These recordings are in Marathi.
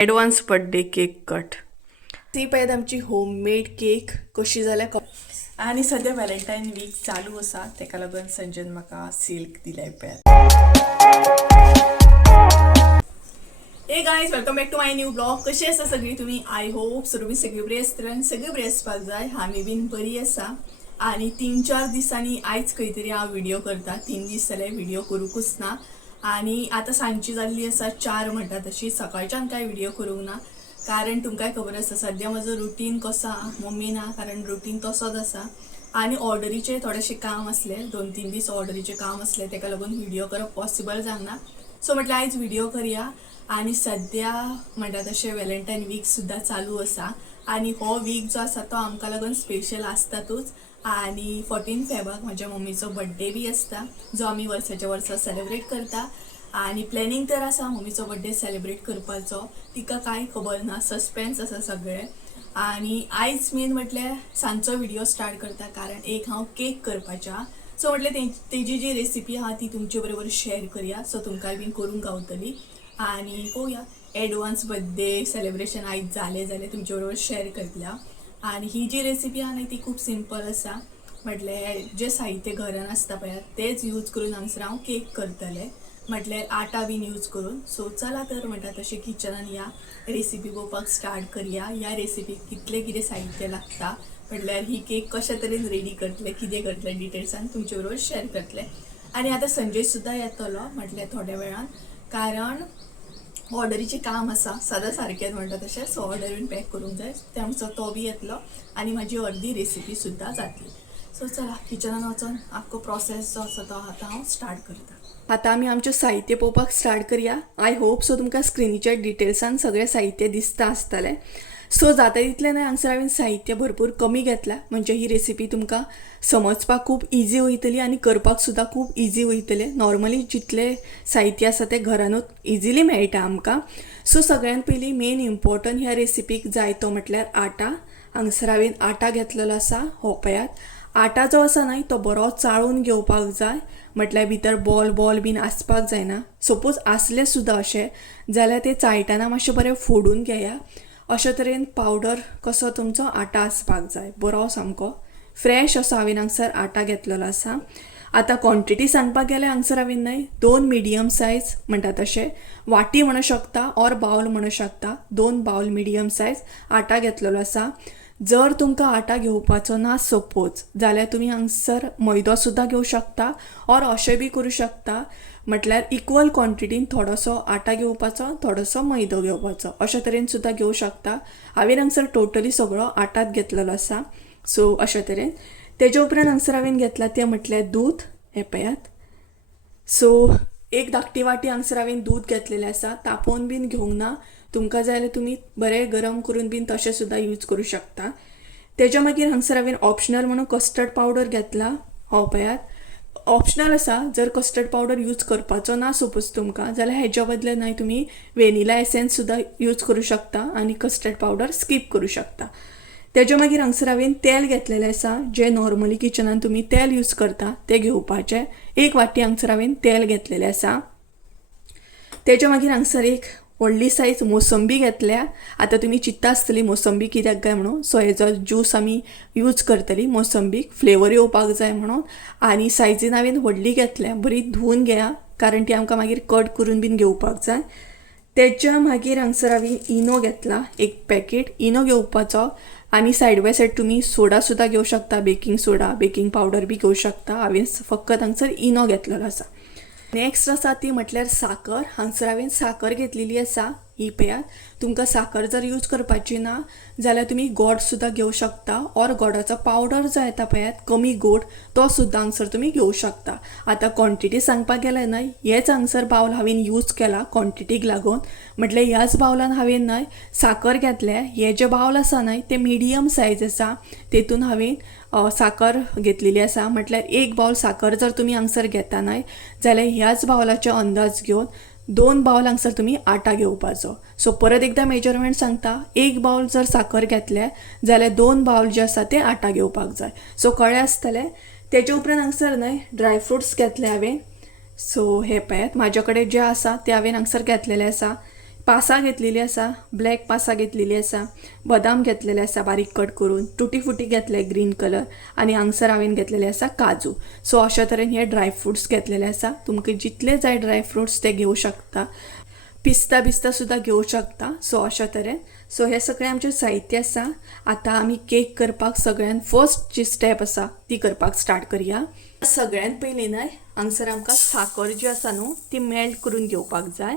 ॲडवान्स बर्थडे केक कट ती पळयत आमची होममेड केक कशी जाल्या आणि सध्या व्हॅलेंटाईन वीक चालू असा तेका लागून संजयन म्हाका सिल्क दिलाय पळय. Hey guys welcome back to my new blog. कशी आसा सगळी तुम्ही? आय होप तुमी सगळी बरी आसतली आनी सगळी बरी आसपाक जाय. आमी बीन बरी आसा आणि 3-4 दिसांनी आयज खंय तरी हांव व्हिडिओ करता. 3 दीस जाले व्हिडिओ करूंकूच ना आणि आता सांजची जाल्ली आसा 4 म्हणटा तशी. सकाळच्यान काय व्हिडिओ करूंक ना कारण तुमकां खबर आसा सद्या म्हजो रुटीन कसो मम्मी ना कारण रुटीन तसोच आसा आणि ऑर्डरीचे थोडेशे काम असले 2-3 दीस ऑर्डरीचे काम असले तेका लागून व्हिडिओ करप पॉसिबल जावना. सो म्हटलं आयज व्हिडिओ करूया आणि सध्या म्हणटा तशें व्हॅलेंटाईन वीक सुद्धा चालू असा आणि हो वीक जो आसा तो आमकां लागून स्पेशल आसतातूच. आणि 14 फेब्रुवारीक म्हज्या मम्मीचो बर्थडे बी आसता जो आमी वर्साच्या वर्सा सेलिब्रेट करता आणि प्लॅनिंग तर आसा मम्मीचो बर्थडे सेलिब्रेट करपाचो. तिका कांय खबर ना, सस्पेन्स आसा सगळें. आणि आयज मेन म्हटल्यार सांजचो व्हिडिओ स्टार्ट करता कारण एक हांव केक करपाच्या. सो म्हटलें तेजी जी रेसिपी आहा ती तुमचे बरोबर शेअर करूया सो तुमकांय बीन करूंक गावतली. आणि पळोवया ॲडवान्स बर्थडे सेलिब्रेशन आयज जालें तुमचे बरोबर शेअर करतल्या. आणि ही जी रेसिपी आहा ती खूप सिंपल आसा म्हटल्यार जे साहित्य घरान आसता पळय तेच यूज करून हांगसर हांव केक करतलें म्हटल्यार आटा बीन यूज करून. सो चला तर म्हणटा तशें किचनान या रेसिपी पळोवपाक स्टार्ट करूया. ह्या रेसिपीक कितलें कितें साहित्य लागता म्हटल्यार ही केक कशा तरेन रेडी करतले कितें करतले डिटेल्सान तुमचे बरोबर शेअर करतले. आणि आता संजय सुद्धा येतलो म्हटल्यार थोड्या वेळान कारण ऑर्डरीचे काम आसा सदां सारकें म्हणटा तशें. सो ऑर्डर बीन पॅक करूंक जाय त्यामुळे तो बी येतलो आणि माझी अर्दी रेसिपी सुद्धा जातली. सो चला किचनान वचून आख्खो प्रोसेस जो आसा तो आतां हांव स्टार्ट करता. आता आमी आमचें साहित्य पळोवपाक स्टार्ट करूया. आय होप सो तुमकां स्क्रिनीच्या डिटेल्सान सगळें साहित्य दिसता आसतलें. सो जाता तितलें न्हय हांगसर हांवें साहित्य भरपूर कमी घेतला म्हणजे ही रेसिपी तुमकां समजपाक खूब इजी वयतली आणि करपाक सुद्धा खूब इजी वयतलें. नॉर्मली जितलें साहित्य आसा तें घरानूच इजिली मेळटा आमकां. सो सगळ्यान पयलीं मेन इम्पॉर्टंट ह्या रेसिपीक जाय तो म्हटल्यार आटा. हांगसर हांवें आटा घेतलेलो आसा हो पळयात. आटा जो आसा न्हय तो बरो चाळून घेवपाक जाय म्हटल्यार भितर बॉल बीन आसपाक जायना. सपोज आसले सुद्धा अशें जाल्यार ते चाळटना मातशें बरें फोडून घेया. अशे तरेन पावडर कसो तुमचो आटा आसपाक जाय बरो सामको फ्रेश असो हांवें हांगसर आटा घेतलेलो आसा. आतां क्वॉन्टिटी सांगपाक गेल्यार हांगसर हांवें न्हय 2 मिडियम सायज म्हणटा तशें वाटी म्हणू शकता ऑर बाउल म्हणू शकता 2 बाउल मिडियम सायज आटा घेतलेलो आसा. जर तुमकां आटा घेवपाचो ना सपोज जाल्यार तुमी हांगसर मैदो सुद्धा घेवं शकता ऑर अशें बी करूं शकता म्हटल्यार इक्वल क्वॉन्टिटीन थोडोसो आटा घेवपाचो थोडोसो मैदो घेवपाचो अशे तरेन सुद्धा घेवं शकता. हांवें हांगसर टोटली सगळो आटाच घेतलेलो आसा. सो अशे तरेन तेजे उपरांत हांगसर हांवें घेतला तें म्हटल्यार दूद हें पळयात. सो एक धाकटी वाटी हांगसर हांवें दूद घेतलेलें आसा. तापोवन बीन घेवंक ना तुमकां जाय जाल्यार तुमी बरें गरम करून बीन तशें सुद्धा यूज करूं शकता. तेज्या मागीर हांगसर हांवें ऑप्शनल म्हणून कस्टर्ड पावडर घेतला हो पळयात. ऑप्शनल आसा जर कस्टर्ड पावडर यूज करपाचो ना सपोज तुमकां जाल्यार हेज्या बदले न्हय तुमी वेनिला एसेन्स सुद्धा यूज करूं शकता आणि कस्टर्ड पावडर स्कीप करूं शकता. तेज्या मागीर हांगसर हांवें तेल घेतलेलें आसा. जे नॉर्मली किचनान तुमी तेल यूज करता तें घेवपाचें. 1 वाटी हांगसर हांवें तेल घेतलेलें आसा. तेज्या मागीर हांगसर एक व्हडली सायज मोसंबी घेतल्या. आतां तुमी चिंतता आसतली मोसंबी कित्याक काय म्हणून. सो हेजो ज्यूस आमी यूज करतली मोसंबीक फ्लेवर येवपाक जाय म्हणून. आणि सायजीन हांवें व्हडली घेतल्या बरी धुवन घेया कारण ती आमकां मागीर कट करून बीन घेवपाक जाय. तेज्या मागीर हांगसर हांवें इनो घेतला 1 पॅकेट इनो घेवपाचो. आणि सायड बाय सायड तुमी सोडा सुद्धा घेवं शकता बेकिंग सोडा बेकिंग पावडर बी घेवं शकता. हांवें फकत हांगसर इनो घेतलेलो आसा. नेक्स्ट आसा ती म्हटल्यार साखर. हांगसर हांवें साखर घेतलेली आसा ही पळयात. तुमकां साखर जर यूज करपाची ना जाल्यार तुमी गोड सुद्धा घेवं शकता ऑर गोडाचो पावडर जो येता पळयात कमी गोड तो सुद्धा हांगसर तुमी घेवं शकता. आतां क्वॉन्टिटी सांगपाक गेल्यार न्हय हेच हांगसर बाउल हांवें यूज केला क्वॉन्टिटीक लागून म्हटल्यार ह्याच बाउलान हांवें न्हय साखर घेतल्या. हे जे बाउल आसा न्हय ते मिडियम सायज आसा तेतून हांवें साखर घेतलेली आसा. म्हटल्यार 1 बाउल साखर जर तुमी हांगसर घेता न्हय जाल्यार ह्याच बाउलाचे अंदाज घेवन 2 बाउल हांगसर तुमी आटा घेवपाचो. सो परत एकदा मेजरमेंट सांगता 1 बाउल जर साखर घेतले जाल्यार 2 बाउल जे आसा ते आटा घेवपाक जाय. सो कळ्ळें आसतलें. तेजे उपरांत हांगसर न्हय ड्रायफ्रुट्स घेतले हांवें. सो हे पळयात म्हाजे कडेन जे आसा ते हांवें हांगसर घेतलेले आसा. पासां घेतलेली आसा, ब्लॅक पासां घेतलेली आसा, बदाम घेतलेले आसा बारीक कट करून, टुटी फुटी घेतले ग्रीन कलर आनी हांगसर हांवें घेतलेले आसा काजू. सो अशा तरेन हे ड्रायफ्रुट्स घेतलेले आसा. तुमकां जितले जाय ड्रायफ्रुट्स ते घेवं शकता. पिस्ता सुद्धा घेवं शकता. सो अशा तरेन सो हे सगळें आमचें साहित्य आसा. आतां आमी केक करपाक सगळ्यान फर्स्ट जी स्टेप आसा ती करपाक स्टार्ट करया. सगळ्यान पयलीं न्हय हांगसर आमकां साखर जी आसा न्हू ती मेल्ट करून घेवपाक जाय.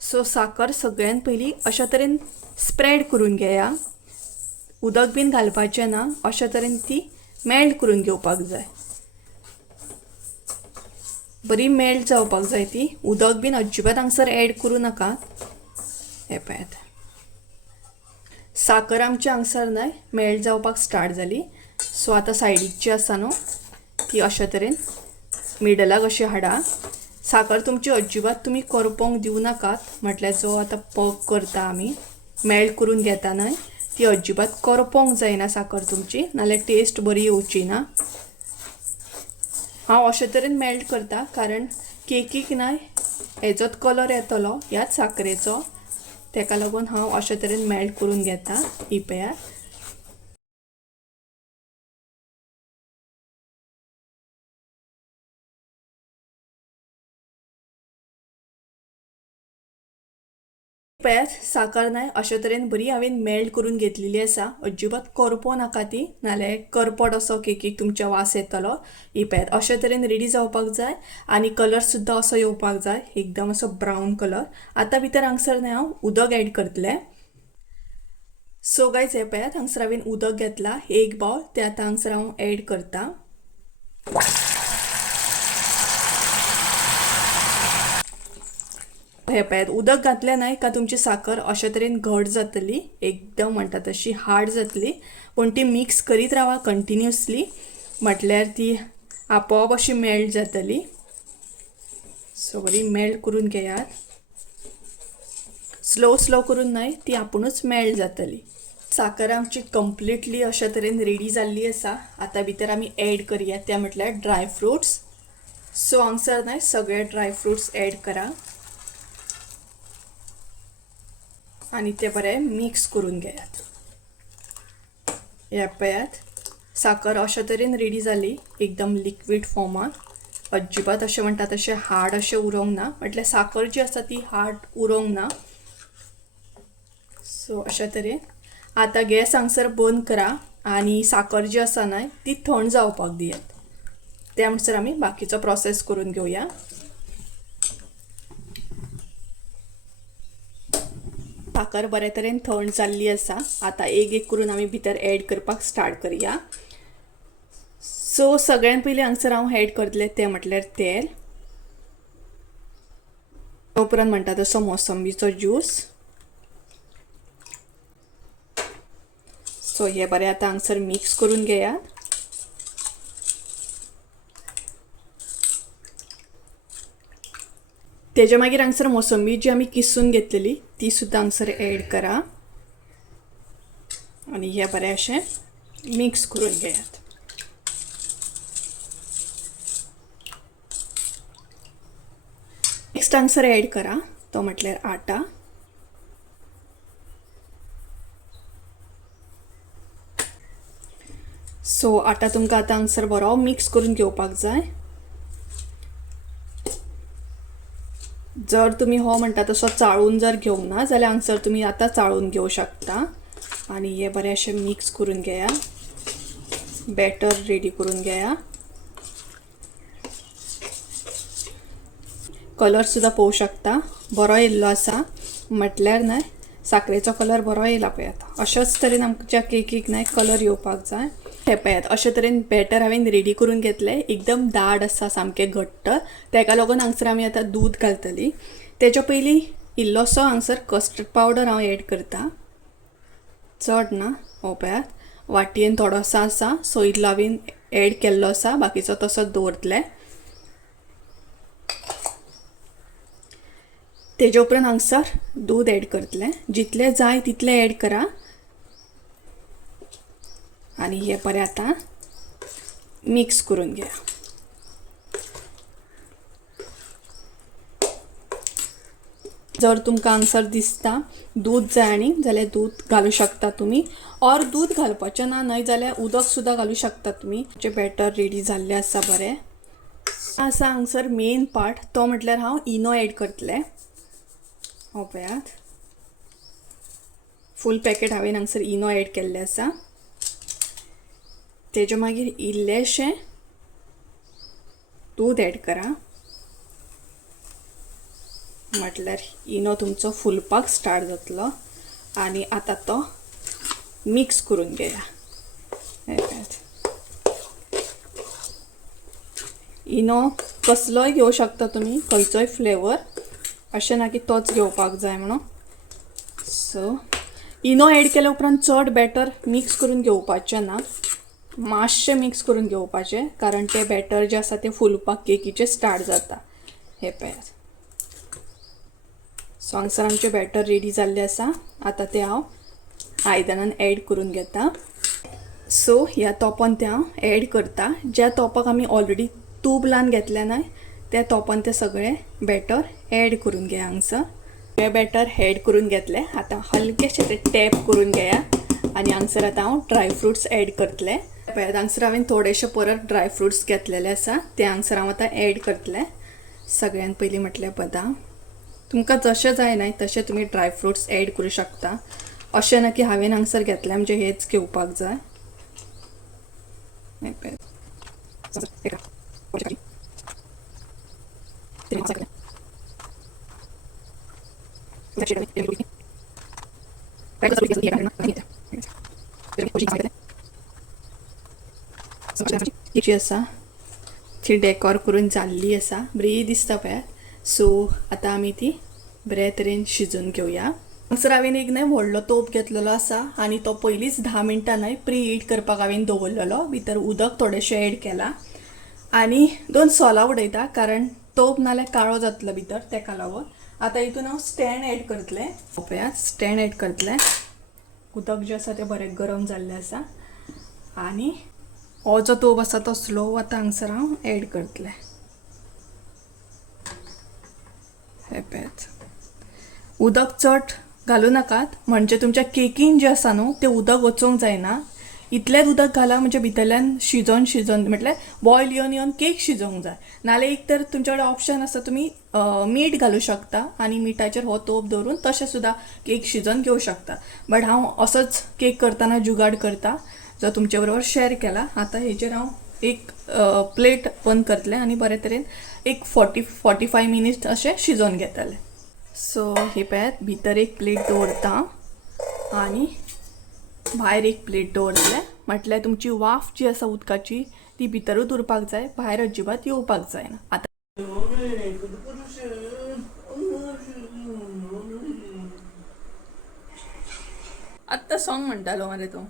सो साखर सगळ्यान पयलीं अशा तरेन स्प्रेड करून घेया. उदक बीन घालपाचें ना, अशा तरेन ती मेल्ट करून घेवपाक जाय. बरी मेल्ट जावपाक जाय ती. उदक बीन अजिबात हांगसर एड करूं नाकात. हे पळयात साखर आमची हांगसर न्हय मेल्ट जावपाक स्टार्ट जाली. सो आतां सायडीक जी आसा न्हू ती अशा तरेन मिडलाक अशी हाडा. साखर तुमची अजिबात तुमी करपोंक दिवं नाकात. म्हटल्यार जो आतां पग करता आमी मेल्ट करून घेता न्हय ती अजिबात करपोंक जायना साखर तुमची, नाल्यार टेस्ट बरी येवची ना. हांव अशे तरेन मेल्ट करता कारण केकीक न्हय हेजोच कलर येतलो ह्याच साखरेचो, तेका लागून हांव अशे तरेन मेल्ट करून घेता. ही पळयात साखर न्हय अशे तरेन बरी हांवें मेल्ट करून घेतलेली आसा. अजिबात करपो नाका ती, नाल्यार करपट असो केकीक तुमच्या वास येतलो. ही पळयात अशे तरेन रेडी जावपाक जाय आनी कलर सुद्दां असो येवपाक जाय, एकदम असो ब्रावन कलर. आतां भितर हांगसर न्हय हांव उदक एड करतलें. सो गायज हे पळयात हांगसर हांवें उदक घेतला 1 बाउल, ते आतां हांगसर हांव एड करता. हे पळयात उदक घातलें न्हय का तुमची साखर अशे तरेन घट जातली, एकदम म्हणटा तशी हार्ड जातली. पूण ती मिक्स करीत रावा कंटिन्युअसली, म्हटल्यार ती आपोआप अशी मेल्ट जातली. सो बरी मेल्ट करून घेयात. स्लो करून न्हय ती आपुणूच मेल्ट जातली. साखर आमची कंप्लिटली अशा तरेन रेडी जाल्ली आसा. आतां भितर आमी एड करया ते म्हटल्यार ड्रायफ्रुट्स. सो हांगसर न्हय सगळे ड्रायफ्रुट्स एड करा आणि ते बरें मिक्स करून घेयात. हे पळयात साखर अशा तरेन रेडी जाली, एकदम लिक्वीड फॉर्मान. अजिबात अशें म्हणटा तशें हार्ड अशें उरोंक ना, म्हटल्यार साखर जी आसा ती हार्ड उरोंक ना. सो अशा तरेन आतां गॅस हांगसर बंद करा आनी साखर जी आसा न्हय ती थंड जावपाक दियात. त्या म्हणसर आमी बाकीचो प्रोसेस करून घेवया. साखर बरे तरेन थंड जाल्ली आसा. आतां एक करून आमी भितर एड करपाक स्टार्ट करया. सो सगळ्यान पयलीं हांगसर हांव एड करतलें ते म्हटल्यार तेल. उपरांत म्हणटा तसो मोसंबीचो ज्यूस. सो हे बरें आतां हांगसर मिक्स करून घेयात. तेजे मागीर हांगसर मोसंबी जी आमी किसून घेतलेली ती सुद्दां हांगसर एड करा आनी हे बरें अशें मिक्स करून घेयात. नेक्स्ट हांगसर एड करा तो म्हटल्यार आटा. सो आटा तुमकां आतां हांगसर बरो मिक्स करून घेवपाक जाय. जर तुम्ही हो म्हणटा तसो चाळून जर घेवंक ना जाल्यार हांगसर तुम्ही आतां चाळून घेवं शकता. आनी हे बरें अशें मिक्स करून घेया. बॅटर रेडी करून घेया. कलर सुद्दां पळोवंक शकता बरो येयल्लो आसा, म्हटल्यार न्हय साखरेचो कलर बरो येयला पळय. आतां अशाच तरेन आमच्या केकीक न्हय कलर येवपाक जाय. हे पळयात अशे तरेन बॅटर हांवें रेडी करून घेतलें. एकदम दाट आसा, सामकें घट्ट. तेका लागून हांगसर आमी आतां दूद घालतली. तेच्या पयलीं इल्लोसो हांगसर कस्टर्ड पावडर हांव एड करता. चड ना. हो पळयात वाटयेन थोडोसो आसा, सो इल्लो हांवें एड केल्लो आसा, बाकीचो तसोच दवरतलें. तेजे उपरांत हांगसर दूद एड करतलें. जितलें जाय तितलें एड करा आनी हे बरें आतां मिक्स करून घेया. जर तुमकां हांगसर दिसता दूध जाय आनी जाल्यार दूध घालूं शकता तुमी, और दूध घालपाचें ना न्हय जाल्यार उदक सुद्दां घालूं शकता तुमी. जे बॅटर रेडी जाल्लें आसा बरें आसा. हांगसर मेन पार्ट तो म्हटल्यार हांव इनो एड करतलें. हो पळयात, फूल पॅकेट हांवें हांगसर इनो एड केल्लें आसा. तेजे मागीर इल्लेशें दूध एड करा, म्हटल्यार इनो तुमचो फुलपाक स्टार्ट जातलो. आनी आतां तो मिक्स करून घेया. इनो कसलोय घेवं शकता तुमी, खंयचोय फ्लेवर, अशें ना की तोच घेवपाक जाय म्हणून. सो इनो एड केल्या उपरांत चड बॅटर मिक्स करून घेवपाचें ना, मातशें मिक्स करून घेवपाचें, कारण तें बॅटर जें आसा तें फुलपाक केकीचें स्टार्ट जाता. हे पळयात. सो हांगसर आमचें बॅटर रेडी जाल्लें आसा. आतां तें हांव आयदनान एड करून घेता. सो ह्या तोपान तें हांव एड करता. ज्या तोपाक आमी ऑलरेडी तूप लावन घेतलें न्हय त्या तोपान तें सगळें बॅटर एड करून घेया. हांगसर हे बॅटर एड करून घेतलें. आतां हलकेशें तें टॅप करून घेया आनी हांगसर आतां हांव ड्रायफ्रुट्स एड करतलें. पळयात, हांगसर हांवें थोडेशे परत ड्रायफ्रुट्स घेतलेले आसा, ते हांगसर हांव आतां एड करतलें. सगळ्यान पयलीं म्हटल्यार बदाम. तुमकां जशें जाय न्हय तशें तुमी ड्रायफ्रुट्स एड करूं शकता. अशें ना की हांवें हांगसर घेतलें म्हणजे हेच घेवपाक जाय. जी आसा ती डेकोर करून जाल्ली आसा, बरी दिसता पळयात. सो आतां आमी ती बरे तरेन शिजोवन घेवया. हांगसर हांवें एक न्हय व्हडलो तोप घेतलेलो आसा आनी तो पयलींच 10 मिनटां न्हय प्री हीट करपाक हांवें दवरलेलो. भितर उदक थोडेशें एड केलां आनी 2 सोलां उडयता, कारण तोप नाल्यार काळो जातलो भितर, तेका लागून. आतां हितून हांव स्टँड एड करतलें. पळयात, स्टँड एड करतलें. उदक जें आसा तें बरें गरम जाल्लें आसा आनी हो जो तोप आसा तो स्लो आतां हांगसर हांव एड करतलें. हे पळयात, उदक चड घालूं नाकात, म्हणजे तुमच्या केकीन जें आसा न्हू तें उदक वचोंक जायना. इतलेंच उदक घाला म्हणजे भितरल्यान शिजोन म्हटल्यार बॉयल येवन केक शिजोवंक जाय. नाल्यार एक तर तुमचे कडेन ऑप्शन आसा, तुमी मीठ घालूं शकता आनी मिठाचेर हो तोप दवरून तशें सुद्दां केक शिजोवन घेवं शकता. बट हांव असोच केक करतना जुगाड करता, जो तुमचे बरोबर शेअर केला. आतां हेचेर हांव एक प्लेट बंद करतलें आनी बरे तरेन एक 40-45 मिनिट्स अशें शिजोवन घेतलें. सो हे पळयात, भितर एक प्लेट दवरता आनी भायर एक प्लेट दवरतलें. म्हटल्यार तुमची वाफ जी आसा उदकाची ती भितरूच उरपाक जाय, भायर अजिबात येवपाक जायना. आतां आत्तां सॉंग म्हणटालो मरे तूं.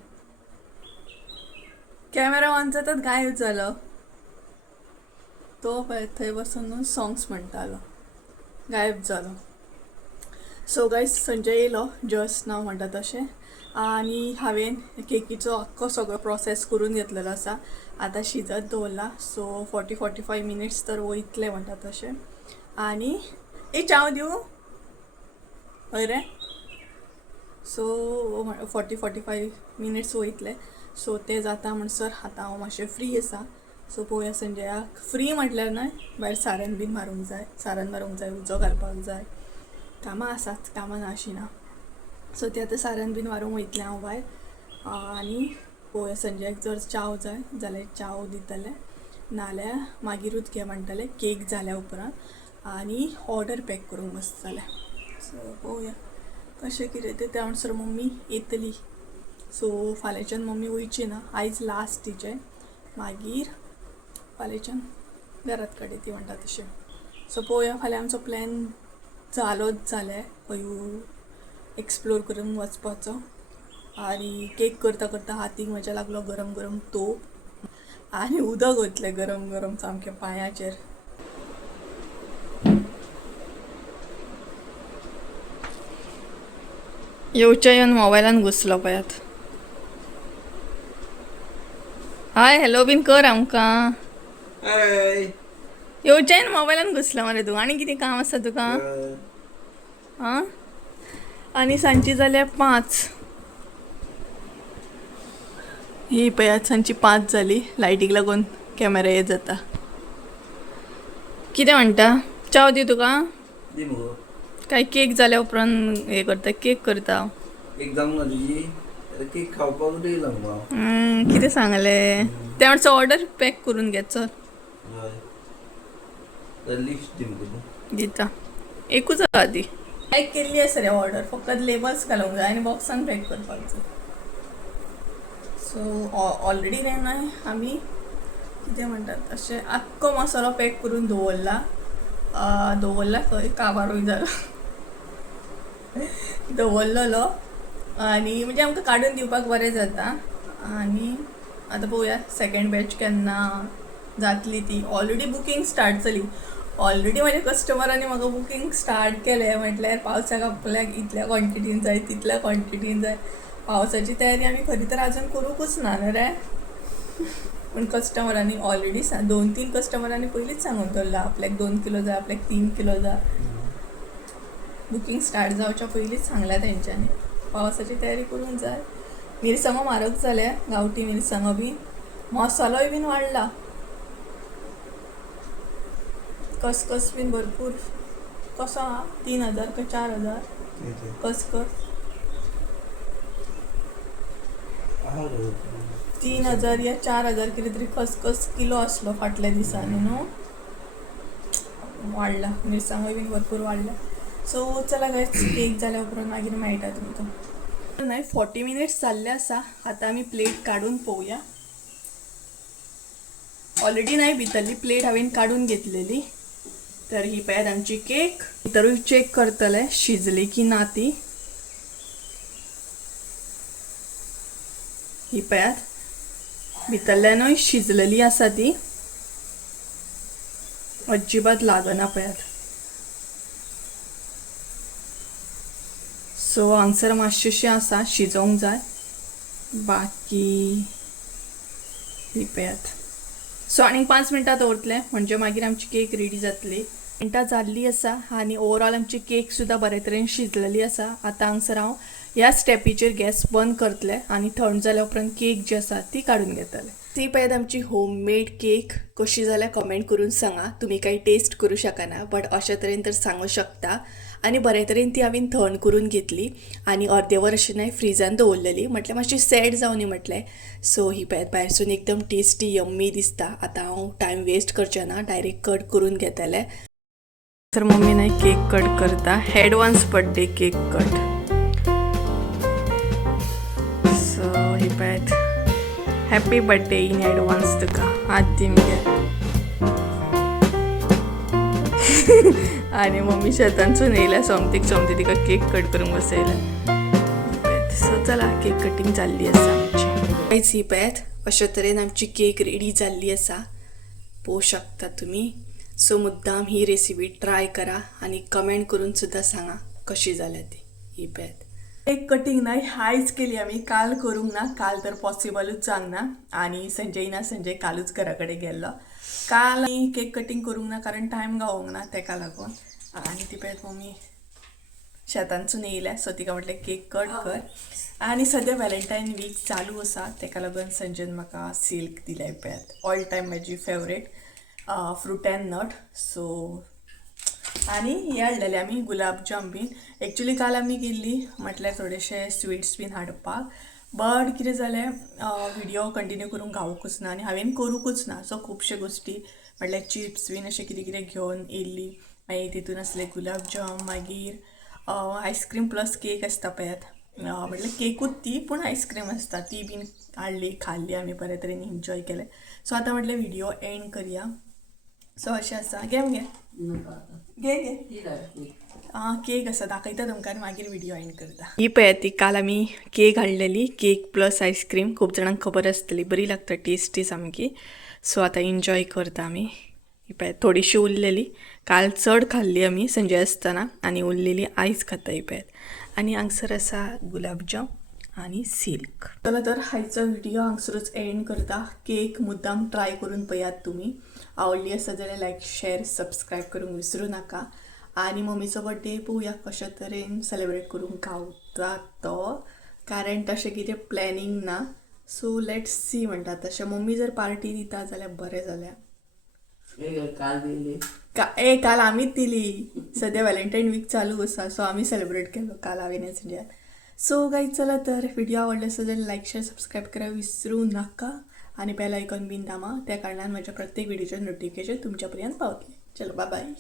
कॅमेरा ऑन जातात गायब जालो तो. पळय थंय बसून सॉंग्स म्हणटालो, गायब जालो. सो गायज, संजय येयलो जस्ट नाव म्हणटा तशें, आनी हांवें केकीचो आख्खो सगळो प्रोसेस करून घेतलेलो आसा. आतां शिजत दवरला. सो 40-45 मिनिट्स तर वयतले म्हणटा तशें. आनी एक चाव दिवं हय रे. सो 40-45 मिनिट्स वयतले. सो ते जाता म्हणसर आतां हांव मातशें फ्री आसा. सो पळोवया संजयाक. फ्री म्हटल्यार न्हय, भायर सारण बीन मारूंक जाय, उजो घालपाक जाय. कामां आसात, कामां ना अशीं ना. सो ते आतां सारण बीन मारूंक वयतलें हांव भायर. आनी पळोवया, संजयाक जर चाव जाय जाल्यार चाव दितलें, नाल्यार मागीरूच घे म्हणटलें केक जाल्या उपरांत. आनी ऑर्डर पॅक करूंक बसतलें. सो पळोवया कशें कितें तें म्हणसर मम्मी येतली. सो फाल्यांच्यान मम्मी वयची ना, आयज लास्ट तिचें, मागीर फाल्यांच्यान घरात काडया ती म्हणटा तशें. सो पळोवया, फाल्यां आमचो प्लॅन जालोच जाल्यार खंय एक्सप्लोर करून वचपाचो. आनी केक करता करता हातीक म्हज्या लागलो गरम गरम तोप आनी उदक वयतलें गरम गरम सामकें पांयाचेर. येवच्या येवन मोबायलान घुसलो पळयात. हाय हॅलो बीन कर आमकां. येवच्या येवन मोबायलान घुसलो मरे तूं. आनी कितें काम आसा तुका? हां आणि सांची जाल्या 5. ही पळयात सांची 5 जाली. लायटीक लागून कॅमेरा हे जाता. कितें म्हणटा? चाव दी तुका? काय केक जाल्या उपरांत हे करता, केक करता हांव. एक जावंक ना तुजी केक खावपाक येयला कितें सांगले त्या मातसो ऑर्डर पॅक करून घे चल. लिस्ट दी म्हाका दिता. एकूच आहा ती. पॅक केल्ली आसा रे ऑर्डर, फकत लेबल्स घालूंक जाय आनी बॉक्सान पॅक करपाक जाय. सो ऑलरेडी नाही आमी कितें म्हणटात अशें आख्खो मसालो पॅक करून दवरला. खंय काबारूय जाला दवरलेलो आनी म्हणजे आमकां काडून दिवपाक बरें जाता. आनी आतां पळोवया सेकेंड बॅच केन्ना जातली ती. ऑलरेडी बुकींग स्टार्ट जाली. ऑलरेडी म्हाज्या कस्टमरांनी म्हाका बुकींग स्टार्ट केलें. म्हटल्यार पावसाक आपल्याक इतल्या क्वॉन्टिटीन जाय तितल्या क्वॉन्टिटीन जाय. पावसाची तयारी आमी खरी तर आजून करूंकूच ना न्हू रे. पूण कस्टमरांनी ऑलरेडी 2-3 कस्टमरांनी पयलींच सांगून दवरला आपल्याक 2 किलो जाय, आपल्याक 3 किलो जाय. बुकींग स्टार्ट जावच्या पयलींच सांगला तेंच्यांनी. पावसाची तयारी करूंक जाय. मिरसांगो म्हारग जाल्या, गांवठी मिरसांगो बी. मसालोय बीन वाडला. खसखस बीन भरपूर. कसो आहा? 3000 का 4000 खसखस? 3000 या 4000 कितें तरी खसखस किलो आसलो फाटल्या दिसांनी न्हू. वाडला. मिरसांगोय बीन भरपूर वाडला. सो चला गायज केक जाल्या उपरांत मागीर मेळटा तुमकां. नाही 40 मिनिट्स जाल्ले आसा. आतां आमी प्लेट काडून पळोवया. ऑलरेडी नाही भितरली प्लेट हांवें काडून घेतलेली. तर ही पळयात आमची केक. भितरूय चेक करतले शिजली की ना ती. ही पळयात भितरल्यानूय शिजलेली आसा ती. अजिबात लागना पळयात. सो हांगसर मातशेंशें आसा शिजोवंक जाय. बाकी ही पळयात. सो आनी 5 मिनटां दवरतले म्हणजे मागीर आमची केक रेडी जातली. मिनटां जाल्ली आसा आनी ओवरऑल आमची केक सुद्दां बरे तरेन शिजलेली आसा. आतां हांगसर हांव ह्या स्टेपीचेर गॅस बंद करतले आनी थंड जाल्या उपरांत केक जी आसा ती काडून घेतले. ती पळयात आमची होममेड केक कशी जाल्या कमेंट करून सांगा. तुमी काही टेस्ट करूं शकना बट अशे तरेन तर सांगूं शकता. आनी बरे तरेन ती हांवें थंड करून घेतली आनी अर्दे वर अशें न्हय फ्रिजान दवरलेली. म्हटल्यार मातशी सॅड जावनी म्हटलें. सो ही पळयात भायरसून एकदम टेस्टी यम्मी दिसता. आतां हांव टायम वेस्ट करचें ना, डायरेक्ट कट करून घेतले. तर मम्मी नाही केक कट करता. Advance birthday cake cut. So ही पळयात हॅपी बर्थडे इन एडवान्स तुका. आदी मगे आणि मम्मी शेतांसून येयल्या सोमती तिका केक कट करूंक बसयल्या. सो चला केक कटींग जाल्ली आसा आमची. कांयच ही पळयात अशे तरेन आमची केक रेडी जाल्ली आसा. पळोवंक शकता तुमी. सो मुद्दाम ही रेसिपी ट्राय करा आनी कमेंट करून सुद्दां सांगा कशी जाल्या ती. ही पळयात केक कटींग नाही आयज केली आमी, काल करूंक ना. काल तर पॉसिबलूच जावंक ना आनी संजय कालूच घरा कडेन गेल्लो. काल केक कटींग करूंक ना कारण टायम गावोंक ना तेका लागून. आनी ती पळयात मम्मी शेतांसून येयल्या सो तिका म्हटलें केक कट कर. आनी सद्या व्हॅलेंटायन वीक चालू आसा तेका लागून संजयन म्हाका सिल्क दिल्या. पळयात ऑल टायम म्हाजी favourite fruit and nut. So आनी हे हाडलेले आमी गुलाब जाम बीन. एक्चुली काल आमी गेल्ली म्हटल्यार थोडेशे स्वीट्स बीन हाडपाक बट कितें जालें व्हिडिओ कंटिन्यू करूंक गावूंकूच ना आनी हांवें करूंकूच ना. सो खुबशे गोश्टी म्हटल्यार चिप्स बीन अशें कितें कितें घेवन येयल्ली. मागीर तितून आसले गुलाब जाम, मागीर आयस्क्रीम प्लस केक आसता पळयात. म्हटल्यार केकूच ती पूण आयस्क्रीम आसता ती बीन हाडली, खाल्ली आमी बरे तरेन एन्जॉय केलें. सो आतां म्हटल्यार व्हिडिओ एंड करया. सो अशें आसा. घे केक आसा दाखयता तुमकां आनी मागीर व्हिडिओ एंड करता. ही पळयात ती काल आमी केक हाडलेली. केक प्लस आयस्क्रीम खूब जाणांक खबर आसतली. बरी लागता टेस्टी सामकी. सो आतां एन्जॉय करता आमी. ही पळयात थोडीशी उरलेली. काल चड खाल्ली आमी संजय आसतना आनी उरलेली आयज खाता. ही पळयात आनी हांगसर आसा गुलाब जाम आनी सिल्क. चला तर आयचो व्हिडिओ हांगसरूच एंड करता. केक मुद्दाम ट्राय करून पळयात तुमी. आवडली आसा जाल्यार लायक शेअर सबस्क्रायब करूंक विसरूं नाका. आणि मम्मीचो बर्थडे पळोवया कशा तरेन सेलिब्रेट करूंक गावता तो, कारण तशें कितें प्लॅनिंग ना. सो लेट्स सी म्हणटा तशें. मम्मी जर पार्टी दिता जाल्यार बरें जाल्या. काल दिली काल आमीच दिली. सध्या व्हॅलेंटाईन वीक चालू आसा, सो आम्ही सेलिब्रेट केलो काल वेनेसडेर. सो गाईज चला तर व्हिडिओ आवडला असेल जाल्यार लाईक शेअर सबस्क्राईब करायला विसरू नका आणि बेल आयकॉन बीन दामा. त्या कारणान माझ्या प्रत्येक व्हिडिओचे नोटिफिकेशन तुमच्यापर्यंत पावतले. चलो बाय बाय.